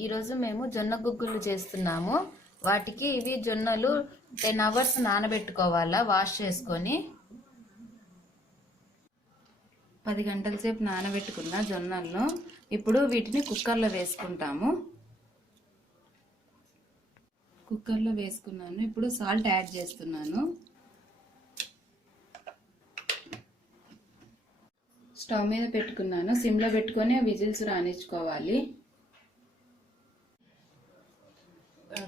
ఈరోజు మేము జొన్న గుగ్గులు చేస్తున్నాము. వాటికి ఇవి జొన్నలు 10 అవర్స్ నానబెట్టుకోవాలా. వాష్ చేసుకొని 10 గంటల సేపు నానబెట్టుకున్న జొన్నలను ఇప్పుడు వీటిని కుక్కర్లో వేసుకుంటాము. కుక్కర్లో వేసుకున్నాను. ఇప్పుడు సాల్ట్ యాడ్ చేస్తున్నాను. స్టవ్ మీద పెట్టుకున్నాను. సిమ్లో పెట్టుకొని విజిల్స్ రానిచ్చుకోవాలి.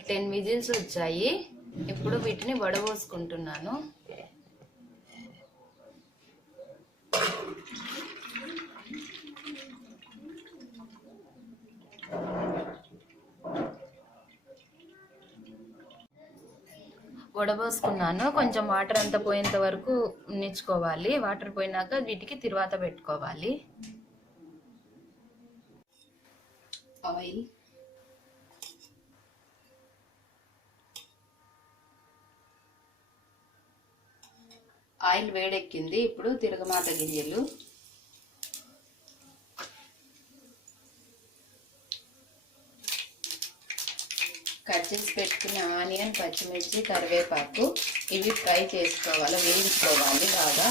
10 విజిల్స్ వచ్చాయి. ఇప్పుడు వీటిని వడబోసుకుంటున్నాను. వడబోసుకున్నాను. కొంచెం వాటర్ అంతా పోయేంత వరకు ఉంచుకోవాలి. వాటర్ పోయినాక వీటికి తిరువాత పెట్టుకోవాలి. ఆయిల్ వేడెక్కింది. ఇప్పుడు తిరగమాత గింజలు, కట్ చేసి పెట్టుకున్న ఆనియన్, పచ్చిమిర్చి, కరివేపాకు ఇవి ఫ్రై చేసుకోవాలి, వేయించుకోవాలి బాగా.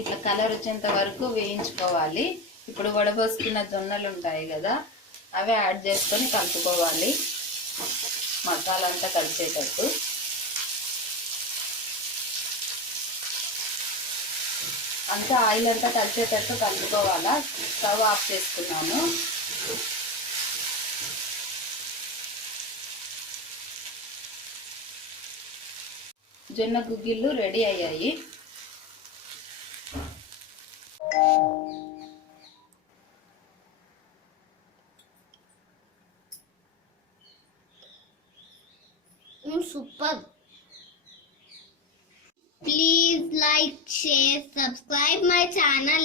ఇట్లా కలర్ వచ్చేంత వరకు వేయించుకోవాలి. ఇప్పుడు వడబోసుకున్న జొన్నలు ఉంటాయి కదా, అవి యాడ్ చేసుకొని కలుపుకోవాలి. మసాలా అంతా కలిసేటట్టు. అంతా ఆయిల్ అంతా కలిసేటట్టు కలుపుకోవాలా. స్టవ్ ఆఫ్ చేసుకున్నాను. జొన్న గుగ్గిళ్ళు రెడీ అయ్యాయి. Super. Please like, share, subscribe my channel.